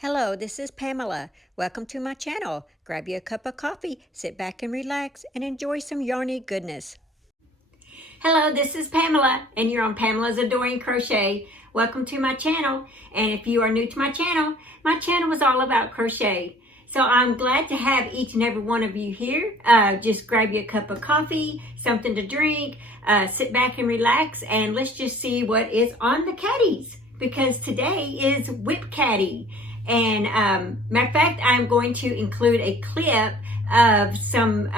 Hello, this is Pamela. Welcome to my channel. Grab you a cup of coffee, sit back and relax, and enjoy some yarny goodness. Hello, this is Pamela, and you're on Pamela's Adoring Crochet. Welcome to my channel, and if you are new to my channel is all about crochet. So I'm glad to have each and every one of you here. Just grab you a cup of coffee, something to drink, sit back and relax, and let's just see what is on the caddies, because today is WIP Caddy. And matter of fact, I'm going to include a clip of some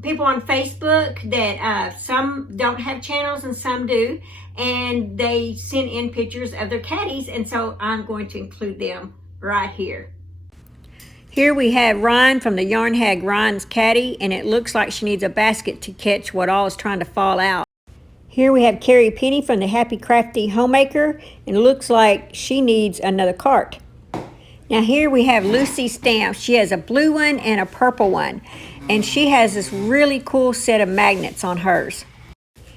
people on Facebook that some don't have channels and some do, and they send in pictures of their caddies, and so I'm going to include them right here. Here we have Ryan from the Yarn Hag Ryan's caddy, and it looks like she needs a basket to catch what all is trying to fall out. Here we have Carrie Penny from the Happy Crafty Homemaker, and it looks like she needs another cart. Now here we have Lucy Stamps. She has a blue one and a purple one, and she has this really cool set of magnets on hers.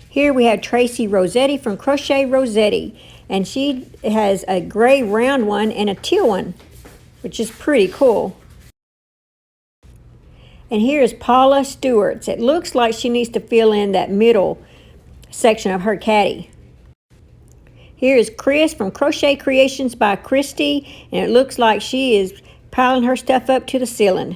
Here we have Tracy Rossetti from Crochet Rossetti, and she has a gray round one and a teal one, which is pretty cool. And here is Paula Stewart. It looks like she needs to fill in that middle section of her caddy. Here is Chris from Crochet Creations by Christy, and it looks like she is piling her stuff up to the ceiling.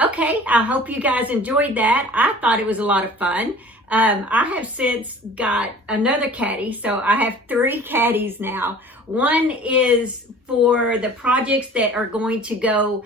Okay, I hope you guys enjoyed that. I thought it was a lot of fun. I have since got another caddy, so I have 3 caddies now. One is for the projects that are going to go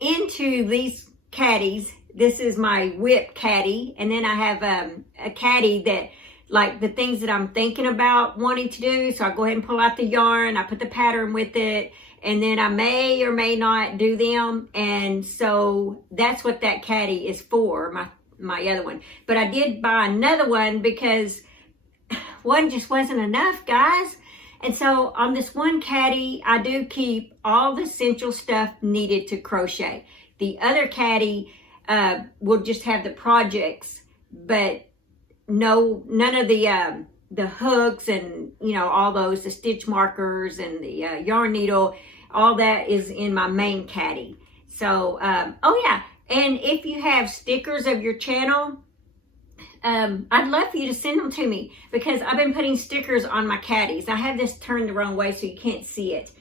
into these caddies. This is my WIP caddy, and then I have a caddy that, like, the things that I'm thinking about wanting to do. So I go ahead and pull out the yarn, I put the pattern with it, and then I may or may not do them. And so that's what that caddy is for, my other one. But I did buy another one because one just wasn't enough, guys. And so on this one caddy, I do keep all the essential stuff needed to crochet. The other caddy will just have the projects, but none of the hooks and, you know, all those, the stitch markers and the yarn needle, all that is in my main caddy. So oh yeah, and if you have stickers of your channel, I'd love for you to send them to me, because I've been putting stickers on my caddies. I have this turned the wrong way so you can't see it,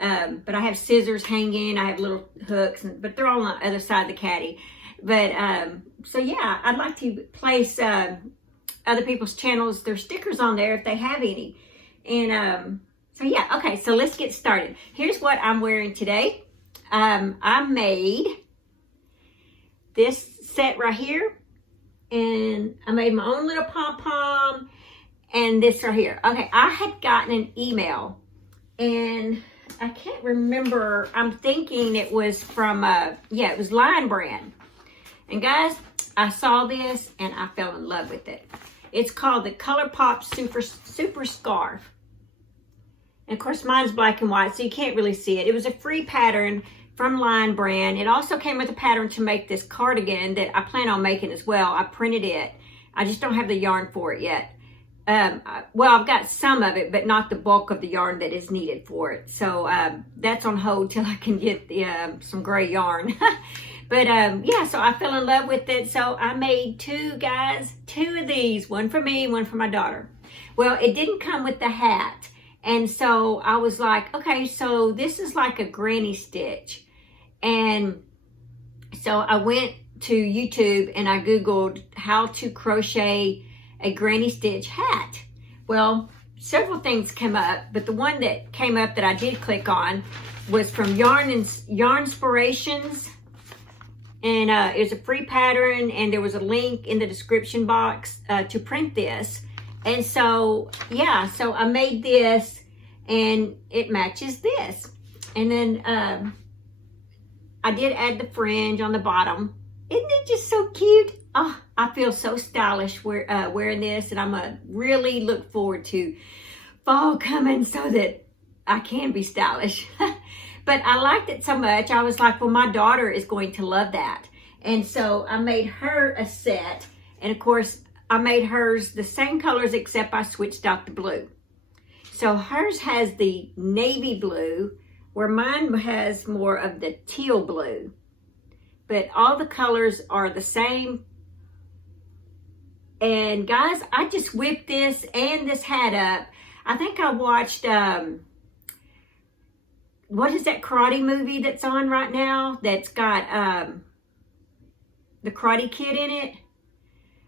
but I have scissors hanging, I have little hooks, but they're all on the other side of the caddy. But so yeah, I'd like to place other people's channels, their stickers on there if they have any. And so yeah, okay, so let's get started. Here's what I'm wearing today. I made this set right here, and I made my own little pom-pom, and this right here. Okay, I had gotten an email, and I can't remember, I'm thinking it was from, yeah, it was Lion Brand. And guys, I saw this and I fell in love with it. It's called the ColourPop Super Scarf. And of course, mine's black and white, so you can't really see it. It was a free pattern from Lion Brand. It also came with a pattern to make this cardigan that I plan on making as well. I printed it. I just don't have the yarn for it yet. Well, I've got some of it, but not the bulk of the yarn that is needed for it. So that's on hold till I can get some gray yarn. But yeah, so I fell in love with it. So I made 2, guys, 2 of these, one for me, one for my daughter. Well, it didn't come with the hat. And so I was like, okay, so this is like a granny stitch. And so I went to YouTube and I Googled how to crochet a granny stitch hat. Well, several things came up, but the one that came up that I did click on was from Yarn Inspirations. And it was a free pattern, and there was a link in the description box to print this. And so, yeah, so I made this, and it matches this. And then I did add the fringe on the bottom. Isn't it just so cute? Oh, I feel so stylish wearing this, and I'm going to really look forward to fall coming so that I can be stylish. But I liked it so much, I was like, well, my daughter is going to love that. And so I made her a set. And of course, I made hers the same colors, except I switched out the blue. So hers has the navy blue, where mine has more of the teal blue. But all the colors are the same. And guys, I just whipped this and this hat up. I think I watched, what is that karate movie that's on right now? That's got the Karate Kid in it.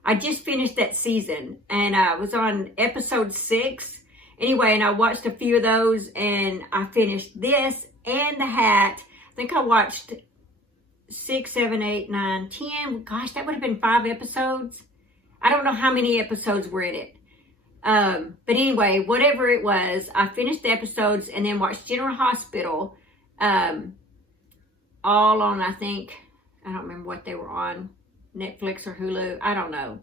I just finished that season, and I was on episode 6. Anyway, and I watched a few of those, and I finished this and the hat. I think I watched 6, 7, 8, 9, 10. Gosh, that would have been 5 episodes. I don't know how many episodes were in it. But anyway, whatever it was, I finished the episodes and then watched General Hospital. All on, I think, I don't remember what they were on. Netflix or Hulu. I don't know.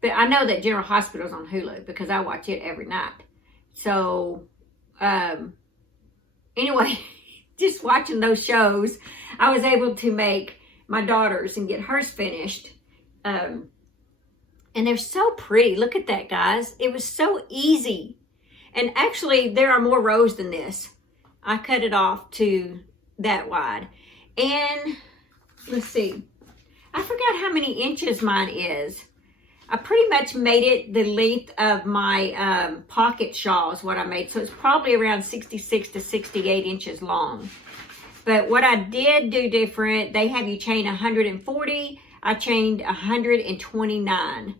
But I know that General Hospital is on Hulu because I watch it every night. So, anyway, just watching those shows, I was able to make my daughter's and get hers finished. And they're so pretty. Look at that, guys. It was so easy. And actually, there are more rows than this. I cut it off to that wide. And let's see. I forgot how many inches mine is. I pretty much made it the length of my pocket shawl is what I made. So it's probably around 66 to 68 inches long. But what I did do different, they have you chain 140. I chained 129.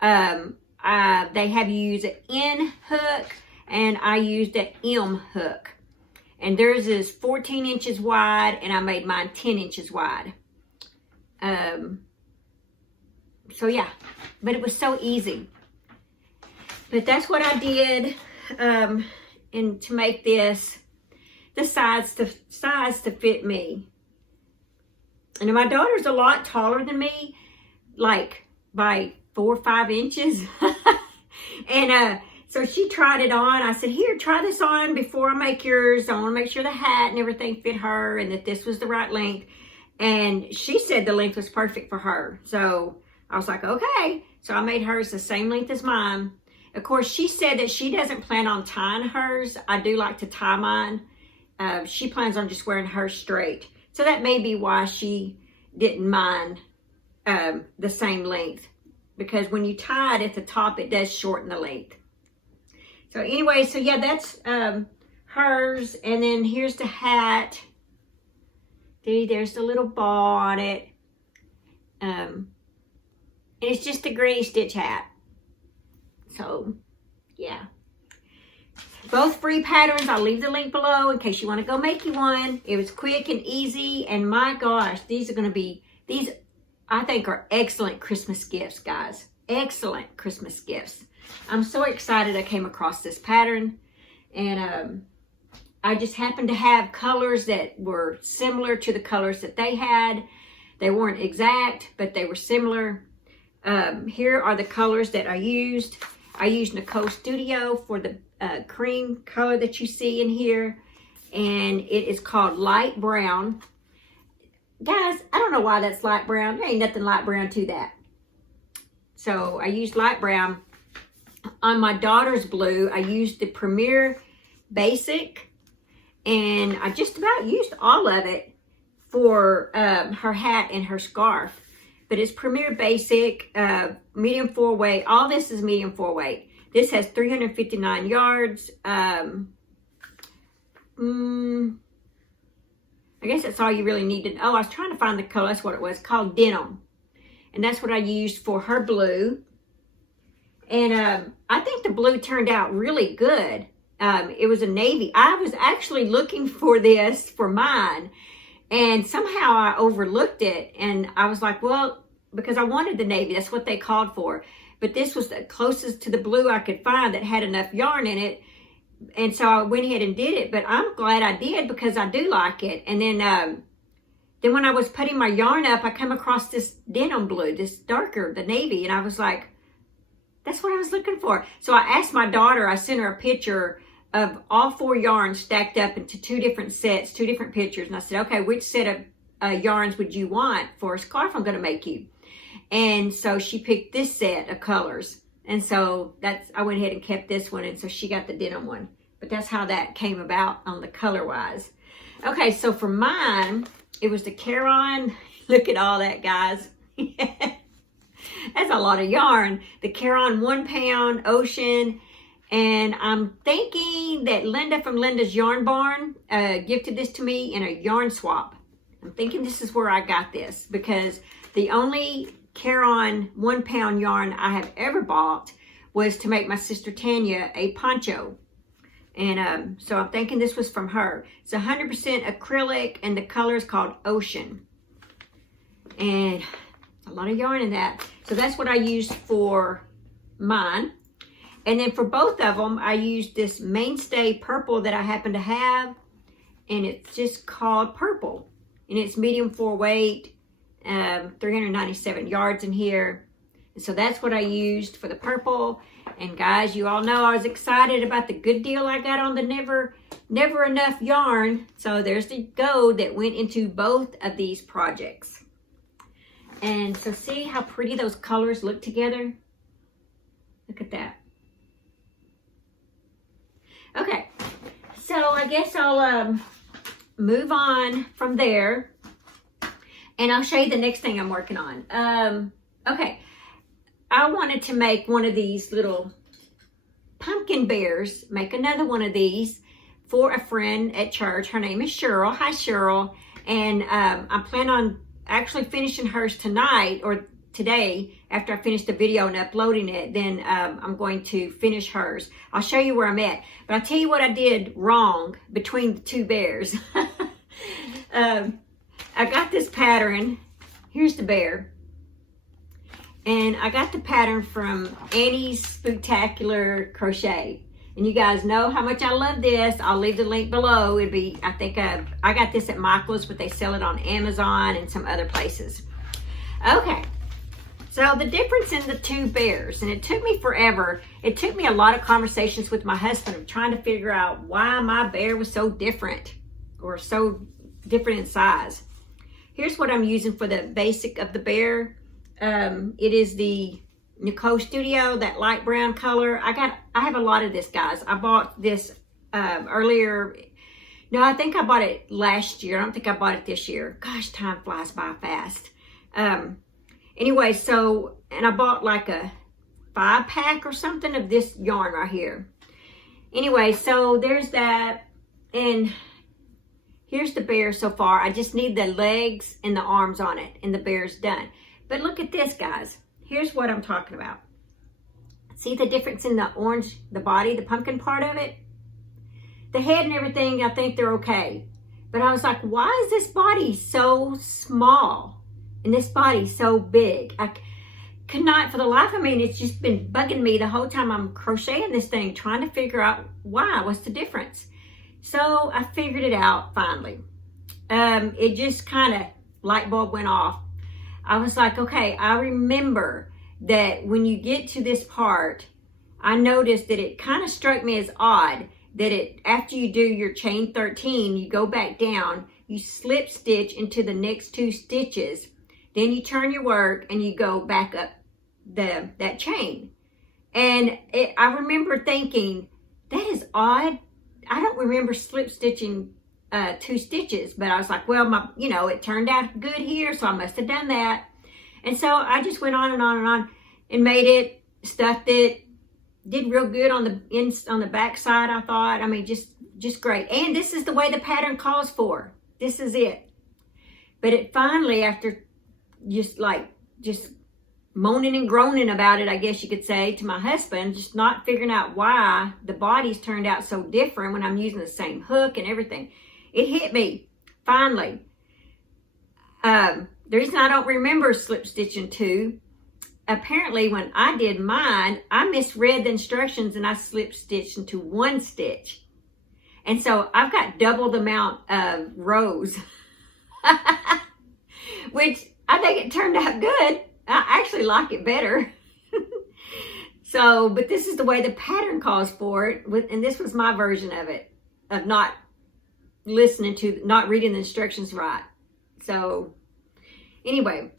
They have you use an N hook, and I used an M hook. And theirs is 14 inches wide, and I made mine 10 inches wide. So yeah, but it was so easy. But that's what I did, and to make this the size to fit me. And my daughter's a lot taller than me, like by 4 or 5 inches. And so she tried it on. I said, here, try this on before I make yours. I want to make sure the hat and everything fit her and that this was the right length. And she said the length was perfect for her. So I was like, okay. So I made hers the same length as mine. Of course, she said that she doesn't plan on tying hers. I do like to tie mine. She plans on just wearing hers straight. So that may be why she didn't mind the same length. Because when you tie it at the top, it does shorten the length. So anyway, so yeah, that's hers. And then here's the hat. See, there's the little ball on it. And it's just a granny stitch hat. So, yeah. Both free patterns. I'll leave the link below in case you want to go make you one. It was quick and easy. And my gosh, these are going to be, these I think are excellent Christmas gifts, guys. Excellent Christmas gifts. I'm so excited I came across this pattern. And I just happened to have colors that were similar to the colors that they had. They weren't exact, but they were similar. Here are the colors that I used. I used Nicole Studio for the cream color that you see in here. And it is called light brown. Guys, I don't know why that's light brown. There ain't nothing light brown to that. So I used light brown. On my daughter's blue, I used the Premier Basic. And I just about used all of it for her hat and her scarf. But it's Premier Basic, medium 4-weight. All this is medium 4-weight. This has 359 yards. I guess that's all you really need to know. Oh, I was trying to find the color. That's what it was, called Denim. And that's what I used for her blue. And I think the blue turned out really good. It was a navy. I was actually looking for this for mine. And somehow I overlooked it. And I was like, well, because I wanted the navy. That's what they called for. But this was the closest to the blue I could find that had enough yarn in it. And so I went ahead and did it. But I'm glad I did because I do like it. And then when I was putting my yarn up, I come across this denim blue, this darker, the navy. And I was like, that's what I was looking for. So I asked my daughter, I sent her a picture of all 4 yarns stacked up into 2 different sets, 2 different pictures. And I said, okay, which set of yarns would you want for a scarf I'm going to make you? And so she picked this set of colors. And so I went ahead and kept this one, and so she got the denim one. But that's how that came about on the color wise. Okay, so for mine, it was the Caron. Look at all that, guys. That's a lot of yarn. The Caron 1 pound Ocean. And I'm thinking that Linda from Linda's Yarn Barn gifted this to me in a yarn swap. I'm thinking this is where I got this, because the only Caron 1 pound yarn I have ever bought was to make my sister Tanya a poncho. And so I'm thinking this was from her. It's 100% acrylic, and the color is called Ocean. And a lot of yarn in that. So that's what I used for mine. And then for both of them, I used this Mainstay purple that I happen to have. And it's just called Purple. And it's medium 4 weight, 397 yards in here. And so that's what I used for the purple. And guys, you all know I was excited about the good deal I got on the Never Enough yarn. So there's the gold that went into both of these projects. And so see how pretty those colors look together? Look at that. Okay, so I guess I'll move on from there, and I'll show you the next thing I'm working on. Okay, I wanted to make one of these little pumpkin bears, make another one of these for a friend at church. Her name is Cheryl. Hi, Cheryl. And I plan on actually finishing hers tonight, or today, after I finish the video and uploading it. Then I'm going to finish hers. I'll show you where I'm at. But I'll tell you what I did wrong between the two bears. I got this pattern. Here's the bear. And I got the pattern from Annie's Spectacular Crochet. And you guys know how much I love this. I'll leave the link below. It'd be, I think I got this at Michael's, but they sell it on Amazon and some other places. Okay. So the difference in the two bears, and it took me forever. It took me a lot of conversations with my husband of trying to figure out why my bear was so different, or so different in size. Here's what I'm using for the basic of the bear. It is the Nicole Studio, that light brown color. I have a lot of this, guys. I bought this earlier. No, I think I bought it last year. I don't think I bought it this year. Gosh, time flies by fast. Anyway, so, and I bought like a 5-pack or something of this yarn right here. Anyway, so there's that. And here's the bear so far. I just need the legs and the arms on it, and the bear's done. But look at this, guys. Here's what I'm talking about. See the difference in the orange, the body, the pumpkin part of it? The head and everything, I think they're okay. But I was like, why is this body so small? And this body so big? I could not, for the life of me, and it's just been bugging me the whole time I'm crocheting this thing, trying to figure out why, what's the difference? So I figured it out finally. It just kind of, light bulb went off. I was like, okay, I remember that when you get to this part, I noticed that it kind of struck me as odd that after you do your chain 13, you go back down, you slip stitch into the next 2 stitches, then you turn your work and you go back up that chain. And I remember thinking, that is odd. I don't remember slip stitching 2 stitches, but I was like, well, it turned out good here, so I must have done that. And so I just went on and on and on and made it, stuffed it, did real good on the back side, I thought. I mean, just great. And this is the way the pattern calls for. This is it. But it finally, after just moaning and groaning about it, I guess you could say, to my husband, just not figuring out why the bodies turned out so different when I'm using the same hook and everything. It hit me, finally. The reason I don't remember slip stitching 2, apparently when I did mine, I misread the instructions and I slip stitched into 1 stitch. And so I've got double the amount of rows, which I think it turned out good. I actually like it better. So, but this is the way the pattern calls for it. And this was my version of it, of not reading the instructions right. So anyway,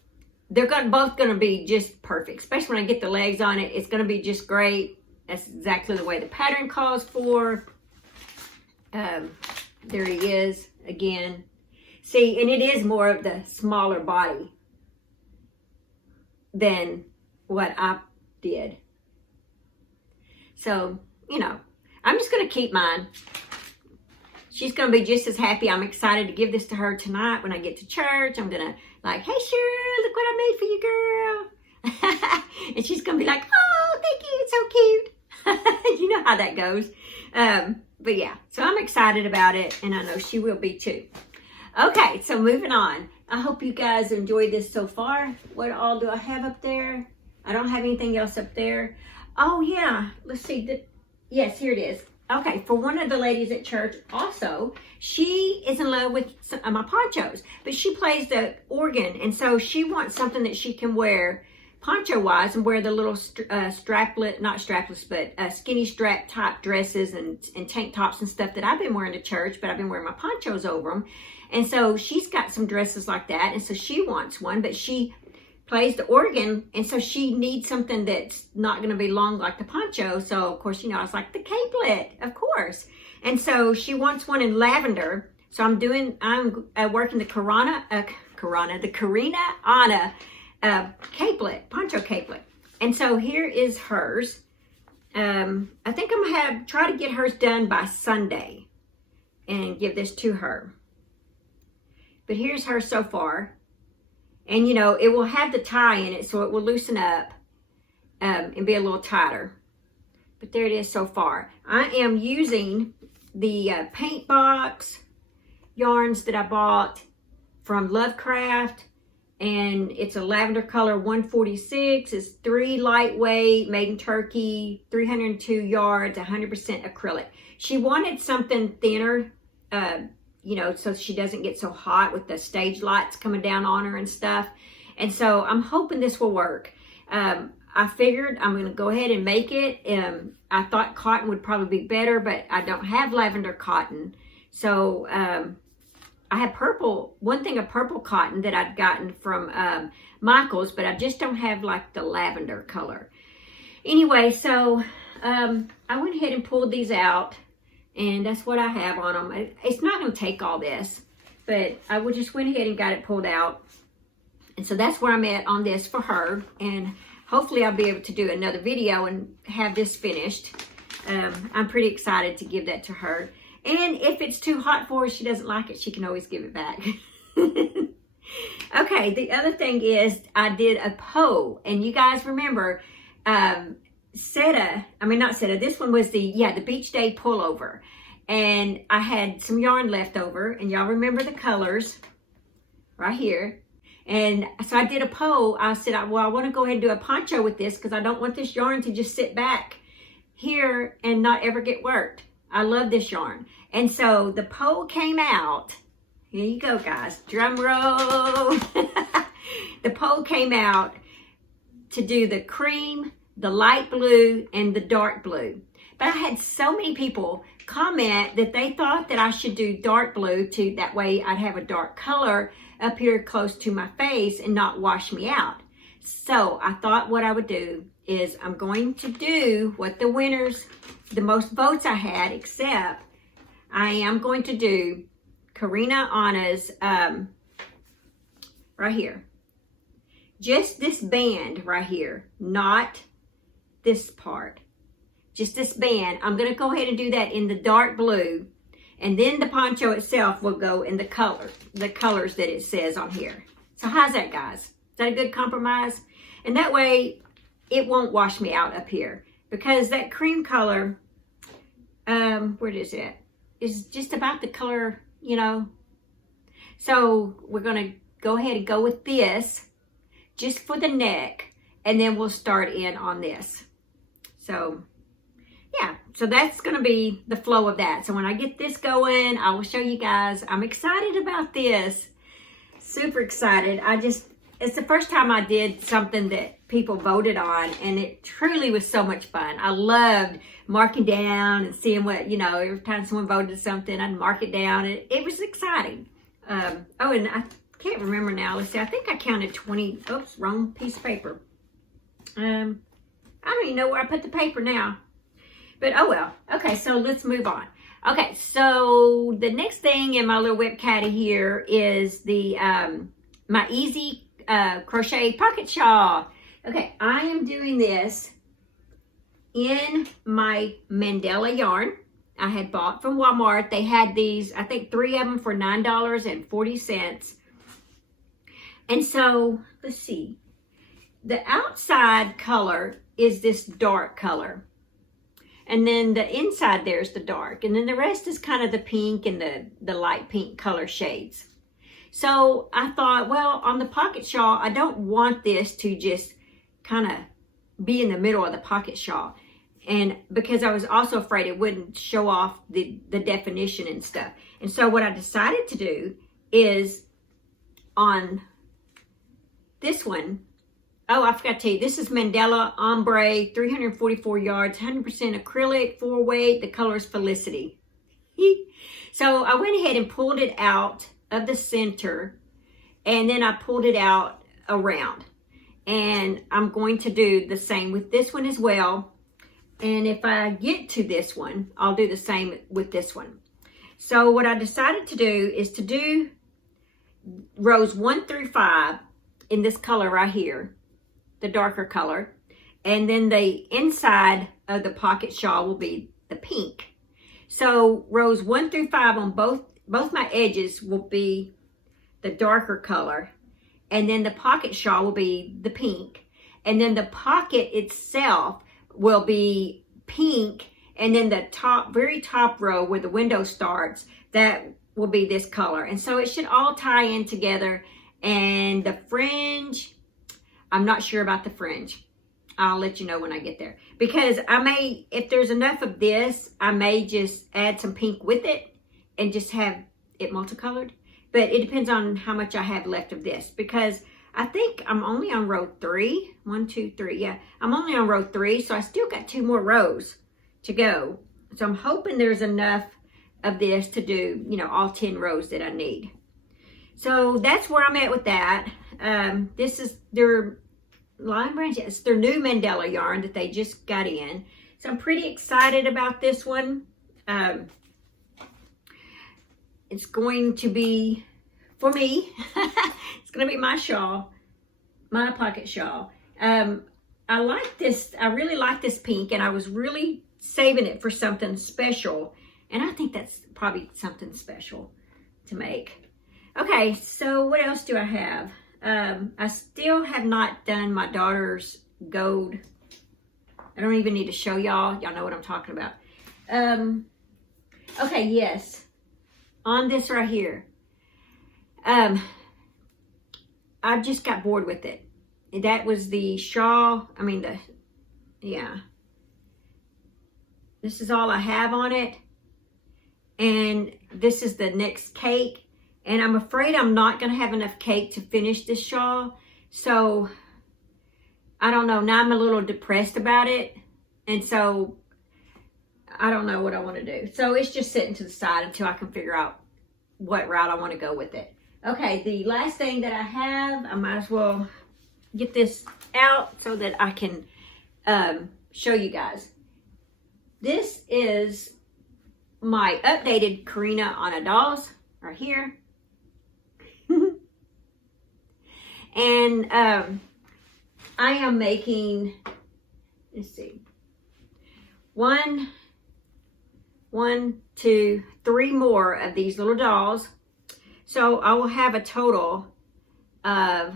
they're both gonna be just perfect, especially when I get the legs on it. It's gonna be just great. That's exactly the way the pattern calls for. There he is again. See, and it is more of the smaller body than what I did. So, you know, I'm just going to keep mine. She's going to be just as happy. I'm excited to give this to her tonight when I get to church. I'm going to like, hey, Cheryl, look what I made for you, girl. And she's going to be like, oh, thank you. It's so cute. You know how that goes. But yeah, so I'm excited about it, and I know she will be too. Okay, so moving on. I hope you guys enjoyed this so far. What all do I have up there? I don't have anything else up there. Oh yeah, let's see. Yes, here it is. Okay, for one of the ladies at church also, she is in love with my ponchos, but she plays the organ, and so she wants something that she can wear poncho-wise and wear the little straplet, not strapless, but skinny strap type dresses and tank tops and stuff that I've been wearing to church, but I've been wearing my ponchos over them. And so she's got some dresses like that, and so she wants one, but she plays the organ, and so she needs something that's not going to be long like the poncho. So, of course, you know, I was like, the capelet, of course. And so she wants one in lavender. So I'm working the Karina Anna capelet, poncho capelet. And so here is hers. I think I'm going to try to get hers done by Sunday and give this to her. But here's her so far. And, you know, it will have the tie in it, so it will loosen up and be a little tighter. But there it is so far. I am using the paint box yarns that I bought from Lovecraft. And it's a lavender color 146. It's 3 lightweight, made in Turkey, 302 yards, 100% acrylic. She wanted something thinner, you know, so she doesn't get so hot with the stage lights coming down on her and stuff. And so I'm hoping this will work. I figured I'm going to go ahead and make it. I thought cotton would probably be better, but I don't have lavender cotton. So I have purple, one thing of purple cotton that I'd gotten from Michael's, but I just don't have like the lavender color. Anyway, so I went ahead and pulled these out. And that's what I have on them. It's not going to take all this, but I just went ahead and got it pulled out. And so that's where I'm at on this for her. And hopefully I'll be able to do another video and have this finished. I'm pretty excited to give that to her. And if it's too hot for her, she doesn't like it, she can always give it back. Okay, the other thing is I did a PO. And you guys remember, this one was the Beach Day pullover, and I had some yarn left over, and y'all remember the colors right here. And so I did a PO. I said, well, I want to go ahead and do a poncho with this because I don't want this yarn to just sit back here and not ever get worked. I love this yarn. And so the PO came out. Here you go, guys, drum roll. The PO came out to do the cream, the light blue, and the dark blue. But I had so many people comment that they thought that I should do dark blue too. That way I'd have a dark color up here close to my face and not wash me out. So I thought what I would do is I'm going to do what the winners, the most votes I had, except I am going to do Karina Anna's right here. Just this band right here, not this part, just this band. I'm going to go ahead and do that in the dark blue, and then the poncho itself will go in the colors that it says on here. So how's that, guys? Is that a good compromise? And that way it won't wash me out up here, because that cream color, where is it? Is just about the color, you know. So we're going to go ahead and go with this just for the neck, and then we'll start in on this. So yeah, so that's going to be the flow of that. So when I get this going, I will show you guys. I'm excited about this. Super excited. It's the first time I did something that people voted on, and it truly was so much fun. I loved marking down and seeing what, you know, every time someone voted something, I'd mark it down. It was exciting. Oh, and I can't remember now. Let's see. I think I counted 20. Oops, wrong piece of paper. I don't even know where I put the paper now. But oh well. Okay, so let's move on. Okay, so the next thing in my little WIP caddy here is the my easy crochet pocket shawl. Okay, I am doing this in my Mandela yarn I had bought from Walmart. They had these, I think 3 of them for $9.40. And so, let's see. The outside color is this dark color. And then the inside there's the dark. And then the rest is kind of the pink and the light pink color shades. So I thought, well, on the pocket shawl, I don't want this to just kind of be in the middle of the pocket shawl. And because I was also afraid it wouldn't show off the definition and stuff. And so what I decided to do is on this one, oh, I forgot to tell you, this is Mandela Ombre, 344 yards, 100% acrylic, 4-weight. The color is Felicity. So I went ahead and pulled it out of the center, and then I pulled it out around. And I'm going to do the same with this one as well. And if I get to this one, I'll do the same with this one. So what I decided to do is to do rows 1 through 5 in this color right here, the darker color. And then the inside of the pocket shawl will be the pink. So rows 1 through 5 on both my edges will be the darker color. And then the pocket shawl will be the pink. And then the pocket itself will be pink, and then the very top row where the window starts, that will be this color. And so it should all tie in together. And the fringe, I'm not sure about the fringe. I'll let you know when I get there, because I may, if there's enough of this, I may just add some pink with it and just have it multicolored. But it depends on how much I have left of this, because I think I'm only on row 3. 1, 2, 3. Yeah, I'm only on row 3, so I still got 2 more rows to go. So I'm hoping there's enough of this to do, you know, all 10 rows that I need. So that's where I'm at with that. This is their Line Branch. It's their new Mandela yarn that they just got in. So I'm pretty excited about this one. It's going to be, for me, it's going to be my shawl, my pocket shawl. I like this. I really like this pink, and I was really saving it for something special. And I think that's probably something special to make. Okay, so what else do I have? I still have not done my daughter's gold. I don't even need to show y'all. Y'all know what I'm talking about. Okay, yes. On this right here. I just got bored with it. That was the shawl. I mean, yeah. This is all I have on it. And this is the next cake. And I'm afraid I'm not going to have enough cake to finish this shawl. So, I don't know. Now I'm a little depressed about it. And so, I don't know what I want to do. So, it's just sitting to the side until I can figure out what route I want to go with it. Okay, the last thing that I have, I might as well get this out so that I can show you guys. This is my updated Karina on a Dolls right here. And I am making, let's see, 1, 2, 3 more of these little dolls. So I will have a total of,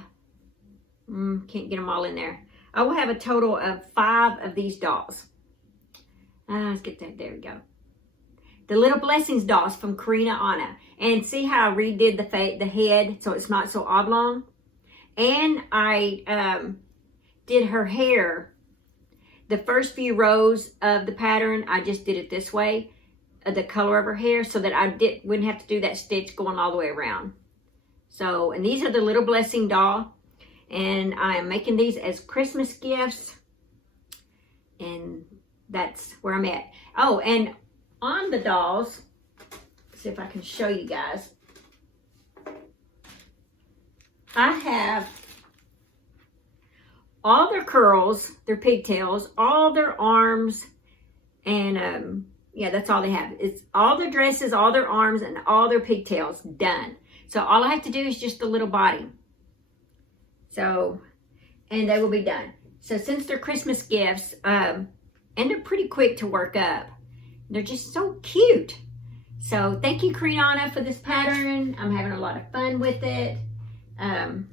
can't get them all in there. I will have a total of 5 of these dolls. Let's get that, there we go. The Little Blessings dolls from Karina Anna. And see how I redid the head so it's not so oblong? And I did her hair. The first few rows of the pattern, I just did it this way, the color of her hair, so that I wouldn't have to do that stitch going all the way around. So, and these are the Little Blessing doll. And I am making these as Christmas gifts. And that's where I'm at. Oh, and on the dolls, see if I can show you guys. I have all their curls, their pigtails, all their arms, and yeah, that's all they have. It's all their dresses, all their arms, and all their pigtails done. So all I have to do is just the little body. So, and they will be done. So since they're Christmas gifts, and they're pretty quick to work up, they're just so cute. So thank you, Kriana, for this pattern. I'm having a lot of fun with it. And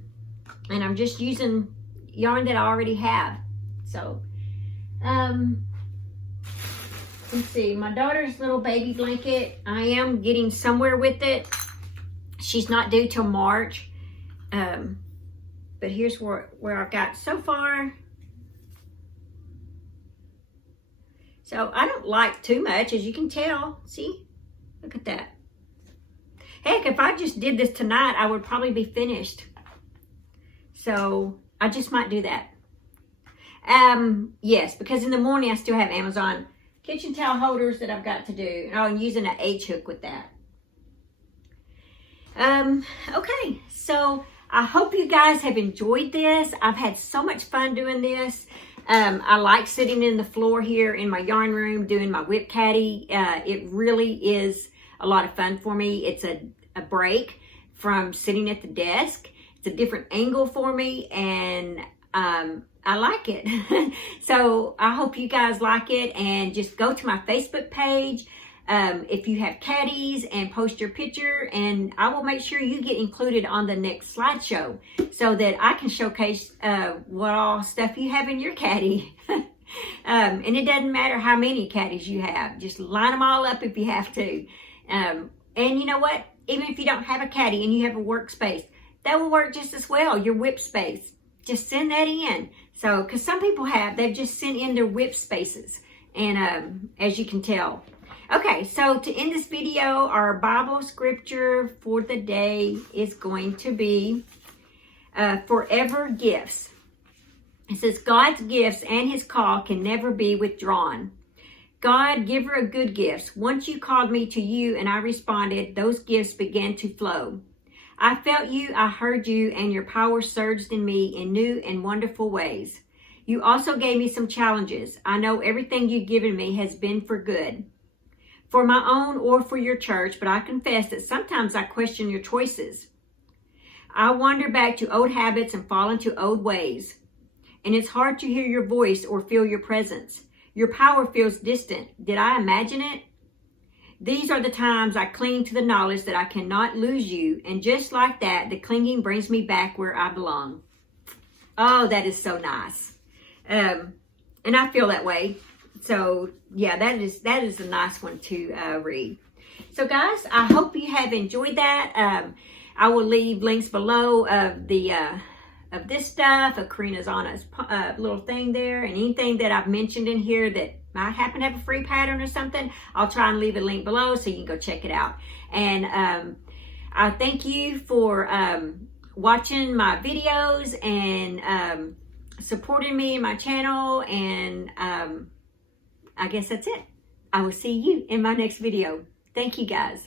I'm just using yarn that I already have. So, let's see, my daughter's little baby blanket, I am getting somewhere with it. She's not due till March. But here's where I've got so far. So I don't like too much, as you can tell. See, look at that. Heck, if I just did this tonight, I would probably be finished. So I just might do that. Yes, because in the morning I still have Amazon kitchen towel holders that I've got to do. And I'm using an H hook with that. Okay, so I hope you guys have enjoyed this. I've had so much fun doing this. I like sitting in the floor here in my yarn room doing my WIP Caddy. It really is a lot of fun for me. It's a break from sitting at the desk. It's a different angle for me, and I like it. So I hope you guys like it, and just go to my Facebook page if you have caddies and post your picture, and I will make sure you get included on the next slideshow so that I can showcase what all stuff you have in your caddy. And it doesn't matter how many caddies you have, just line them all up if you have to. And you know what, even if you don't have a caddy and you have a workspace, that will work just as well, your WIP space. Just send that in. So, because some people they've just sent in their WIP spaces, and as you can tell. Okay, so to end this video, our Bible scripture for the day is going to be Forever Gifts. It says, God's gifts and his call can never be withdrawn. God, giver of good gifts, once you called me to you and I responded, those gifts began to flow. I felt you, I heard you, and your power surged in me in new and wonderful ways. You also gave me some challenges. I know everything you've given me has been for good, for my own or for your church, but I confess that sometimes I question your choices. I wander back to old habits and fall into old ways, and it's hard to hear your voice or feel your presence. Your power feels distant. Did I imagine it? These are the times I cling to the knowledge that I cannot lose you, and just like that, the clinging brings me back where I belong. Oh, that is so nice. And I feel that way. So yeah, that is a nice one to read. So guys, I hope you have enjoyed that. I will leave links below of of this stuff, of Karina's Anna's little thing there, and anything that I've mentioned in here that might happen to have a free pattern or something, I'll try and leave a link below so you can go check it out. And I thank you for watching my videos and supporting me in my channel, and I guess that's it. I will see you in my next video. Thank you guys.